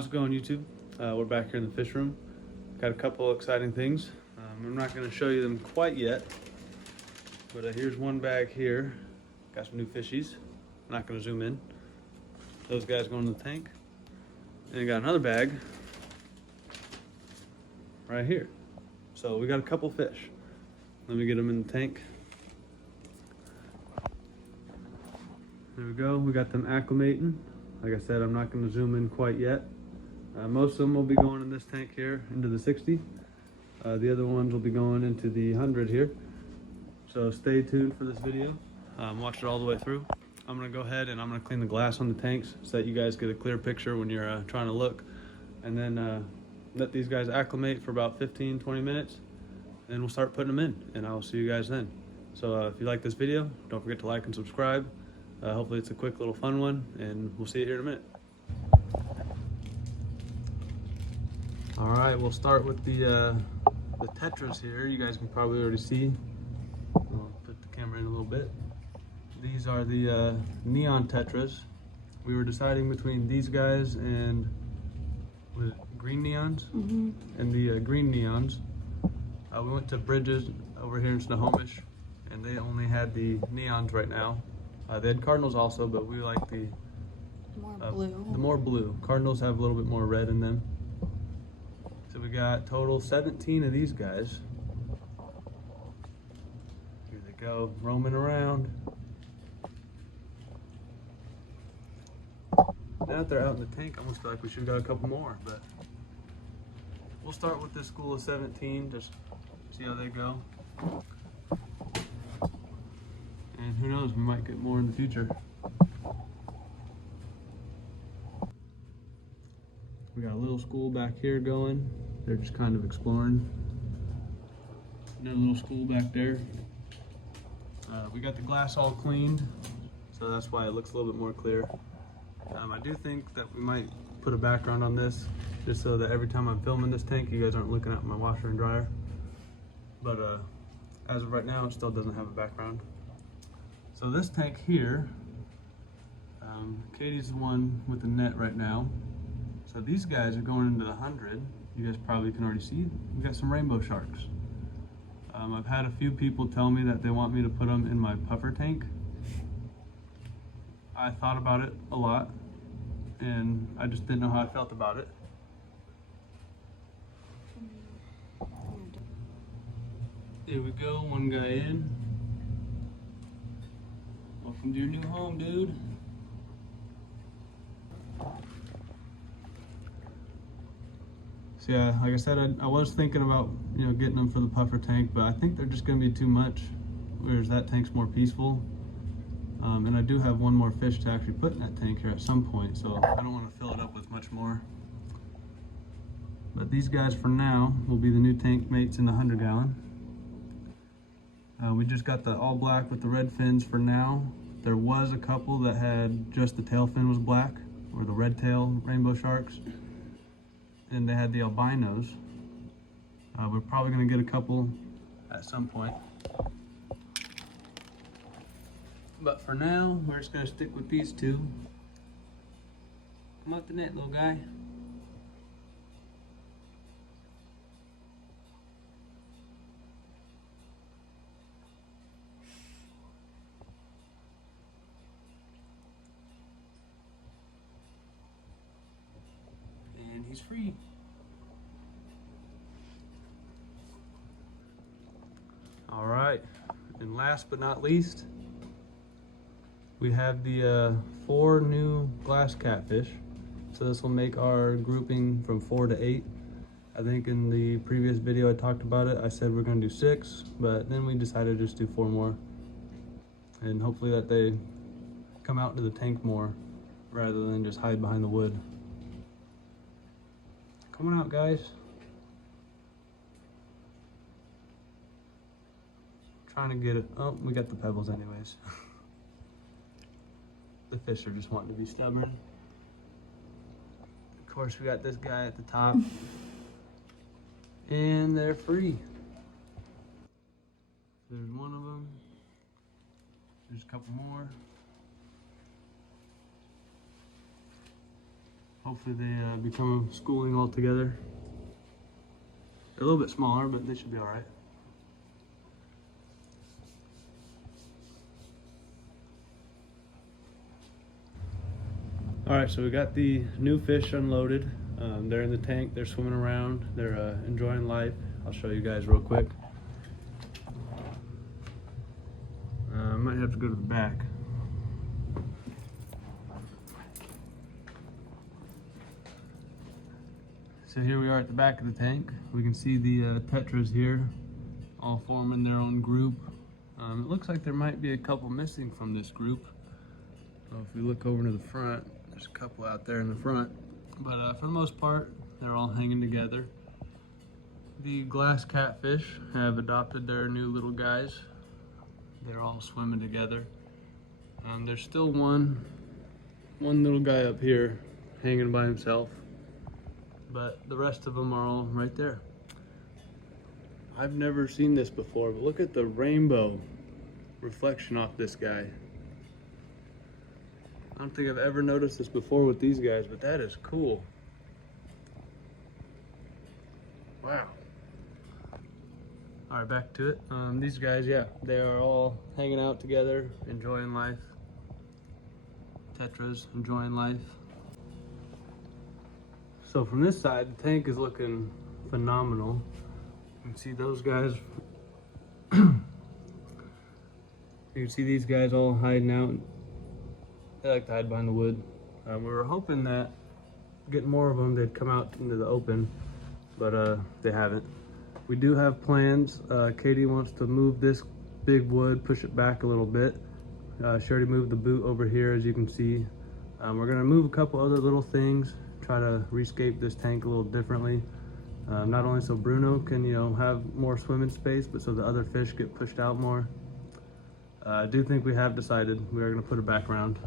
How's it going, YouTube? We're back here in the fish room. Got a couple exciting things. I'm not going to show you them quite yet, but here's one bag here. Got some new fishies. I'm not going to zoom in. Those guys going in the tank. And I got another bag right here. So we got a couple fish. Let me get them in the tank. There we go. We got them acclimating. Like I said, I'm not going to zoom in quite yet. Most of them will be going in this tank here into the 60. The other ones will be going into the 100 here. So stay tuned for this video. Watch it all the way through. I'm going to go ahead and I'm going to clean the glass on the tanks so that you guys get a clear picture when you're trying to look. And then let these guys acclimate for about 15-20 minutes. And we'll start putting them in. And I'll see you guys then. So if you like this video, don't forget to like and subscribe. Hopefully it's a quick little fun one. And we'll see you here in a minute. All right, we'll start with the tetras here. You guys can probably already see. I'll put the camera in a little bit. These are the neon tetras. We were deciding between these guys and green neons. And the green neons. We went to Bridges over here in Snohomish, and they only had the neons right now. They had cardinals also, but we like the more blue. Cardinals have a little bit more red in them. So we got total 17 of these guys. Here they go, roaming around. Now that they're out in the tank, I almost feel like we should have got a couple more, but we'll start with this school of 17, just see how they go. And who knows, we might get more in the future. We got a little school back here going. They're just kind of exploring. Another little school back there. We got the glass all cleaned, so that's why it looks a little bit more clear. I do think that we might put a background on this, just so that every time I'm filming this tank, you guys aren't looking at my washer and dryer. But as of right now, it still doesn't have a background. So this tank here, Katie's the one with the net right now. So these guys are going into the 100. You guys probably can already see, we got some rainbow sharks. I've had a few people tell me that they want me to put them in my puffer tank. I thought about it a lot, and I just didn't know how I felt about it. There we go, one guy in. Welcome to your new home, dude. So yeah, like I said, I was thinking about, getting them for the puffer tank, but I think they're just gonna be too much, whereas that tank's more peaceful. And I do have one more fish to actually put in that tank here at some point, so I don't want to fill it up with much more. But these guys for now will be the new tank mates in the 100-gallon. We just got the all black with the red fins for now. There was a couple that had just the tail fin was black, or the red tail rainbow sharks. And they had the albinos. We're probably gonna get a couple at some point. But for now, we're just gonna stick with these two. Come out the net, little guy. And he's free. All right, and last but not least, we have the 4 new glass catfish. So this will make our grouping from 4 to 8. I think in the previous video I talked about it, I said we're gonna do 6, but then we decided to just do 4 more. And hopefully that they come out into the tank more rather than just hide behind the wood. Come on out, guys. Trying to get it. Oh, we got the pebbles anyways. The fish are just wanting to be stubborn. Of course, we got this guy at the top. And they're free. There's one of them. There's a couple more. Hopefully they become schooling all together. They're a little bit smaller, but they should be all right. All right, so we got the new fish unloaded. They're in the tank, they're swimming around, they're enjoying life. I'll show you guys real quick. I might have to go to the back. So here we are at the back of the tank. We can see the tetras here, all forming their own group. It looks like there might be a couple missing from this group. So if we look over to the front, there's a couple out there in the front. But for the most part, they're all hanging together. The glass catfish have adopted their new little guys. They're all swimming together. There's still one little guy up here hanging by himself, but the rest of them are all right there. I've never seen this before, but look at the rainbow reflection off this guy. I don't think I've ever noticed this before with these guys, but that is cool. Wow. All right, back to it. These guys, yeah, they are all hanging out together, enjoying life. Tetras, enjoying life. So from this side, the tank is looking phenomenal. You can see those guys. You can see these guys all hiding out. They like to hide behind the wood. We were hoping that getting more of them, they'd come out into the open, but they haven't. We do have plans. Katie wants to move this big wood, push it back a little bit. She already moved the boot over here, as you can see. We're gonna move a couple other little things, try to rescape this tank a little differently. Not only so Bruno can, have more swimming space, but so the other fish get pushed out more. I do think we have decided we are gonna put it back around.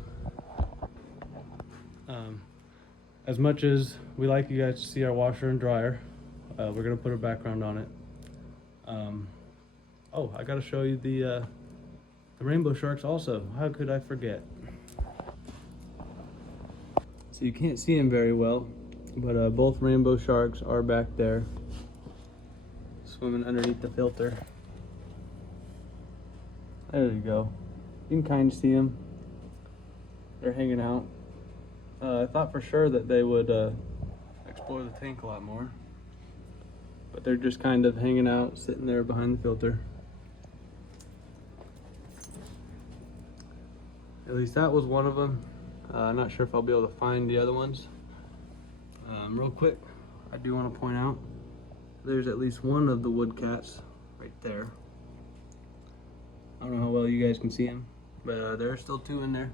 As much as we like you guys to see our washer and dryer, we're gonna put a background on it. Oh, I gotta show you the rainbow sharks also. How could I forget? So you can't see them very well, but both rainbow sharks are back there, swimming underneath the filter. There you go. You can kind of see them. They're hanging out. I thought for sure that they would explore the tank a lot more, but they're just kind of hanging out, sitting there behind the filter. At least that was one of them. I'm not sure if I'll be able to find the other ones. Real quick, I do want to point out there's at least one of the wood cats right there. I don't know how well you guys can see him, but there are still two in there.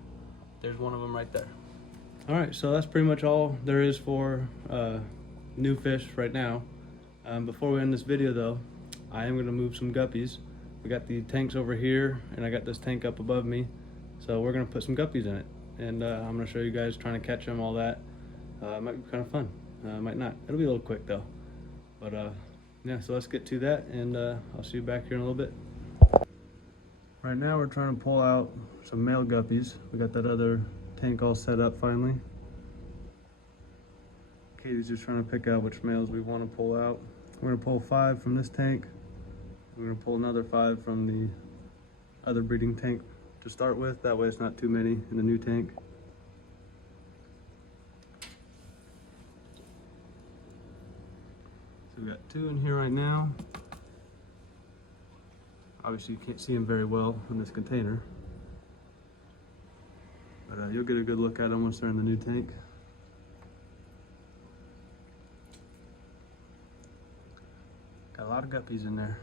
There's one of them right there. All right, so that's pretty much all there is for new fish right now. Before we end this video though, I am gonna move some guppies. We got the tanks over here and I got this tank up above me. So we're gonna put some guppies in it. And I'm gonna show you guys trying to catch them, all that. It might be kind of fun, might not. It'll be a little quick though. But yeah, so let's get to that and I'll see you back here in a little bit. Right now we're trying to pull out some male guppies. We got that other tank all set up finally. Katie's just trying to pick out which males we want to pull out. We're gonna pull 5 from this tank. We're gonna pull another 5 from the other breeding tank to start with. That way it's not too many in the new tank. So we got 2 in here right now. Obviously you can't see them very well in this container, but you'll get a good look at them once they're in the new tank. Got a lot of guppies in there.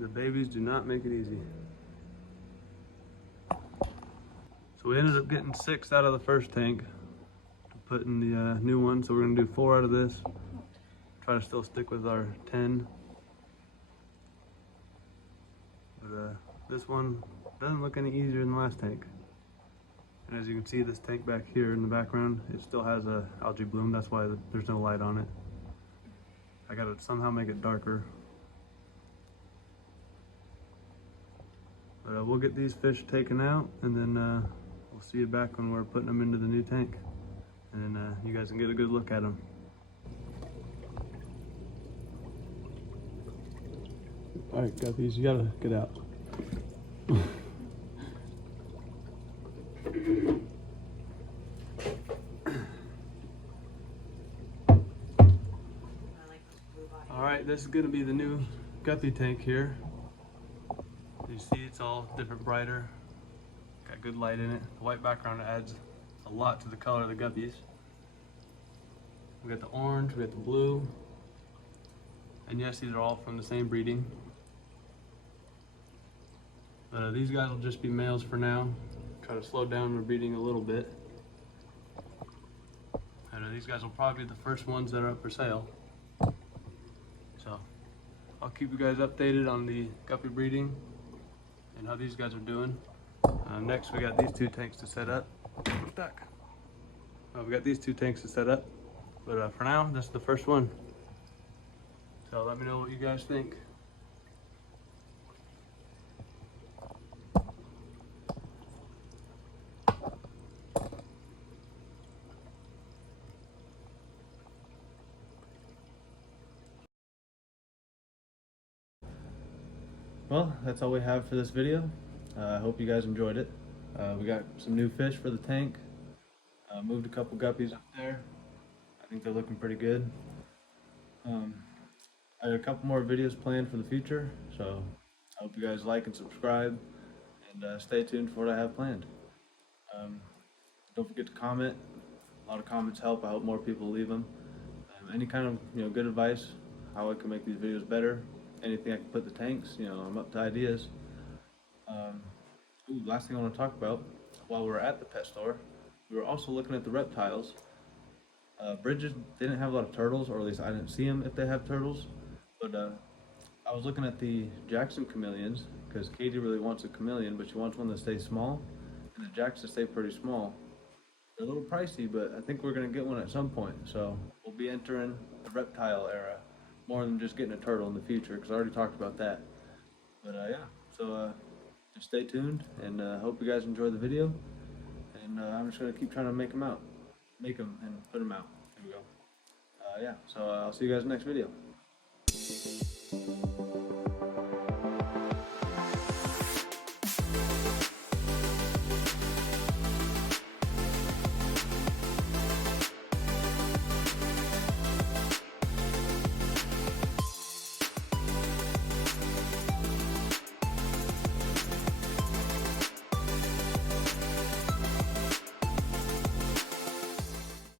The babies do not make it easy. So we ended up getting 6 out of the first tank to put in the new one. So we're gonna do 4 out of this. Try to still stick with our 10. But this one doesn't look any easier than the last tank. And as you can see, this tank back here in the background, it still has a algae bloom. That's why there's no light on it. I gotta somehow make it darker. But we'll get these fish taken out, and then we'll see you back when we're putting them into the new tank. And then you guys can get a good look at them. All right, guppies, you gotta get out. All right, this is gonna be the new guppy tank here. You see it's all different brighter. Got good light in it. The white background adds a lot to the color of the guppies. We got the orange, we got the blue. And yes, these are all from the same breeding. But these guys will just be males for now. Try to slow down their breeding a little bit. And these guys will probably be the first ones that are up for sale. So I'll keep you guys updated on the guppy breeding and how these guys are doing. Next, we got these two tanks to set up. We got these two tanks to set up, but for now, this is the first one. So let me know what you guys think. Well, that's all we have for this video. I hope you guys enjoyed it. We got some new fish for the tank. Moved a couple guppies up there. I think they're looking pretty good. I got a couple more videos planned for the future, so I hope you guys like and subscribe, and stay tuned for what I have planned. Don't forget to comment. A lot of comments help. I hope more people leave them. Any kind of good advice, how I can make these videos better, anything I can put in the tanks, I'm up to ideas. Last thing I want to talk about, while we were at the pet store, we were also looking at the reptiles. Bridges didn't have a lot of turtles, or at least I didn't see them if they have turtles. But I was looking at the Jackson chameleons, because Katie really wants a chameleon, but she wants one that stays small, and the Jacksons stay pretty small. They're a little pricey, but I think we're going to get one at some point. So we'll be entering the reptile era, more than just getting a turtle in the future, because I already talked about that. But yeah, so just stay tuned, and hope you guys enjoy the video. And I'm just going to keep trying to make them and put them out. Here we go. Yeah, so I'll see you guys next video.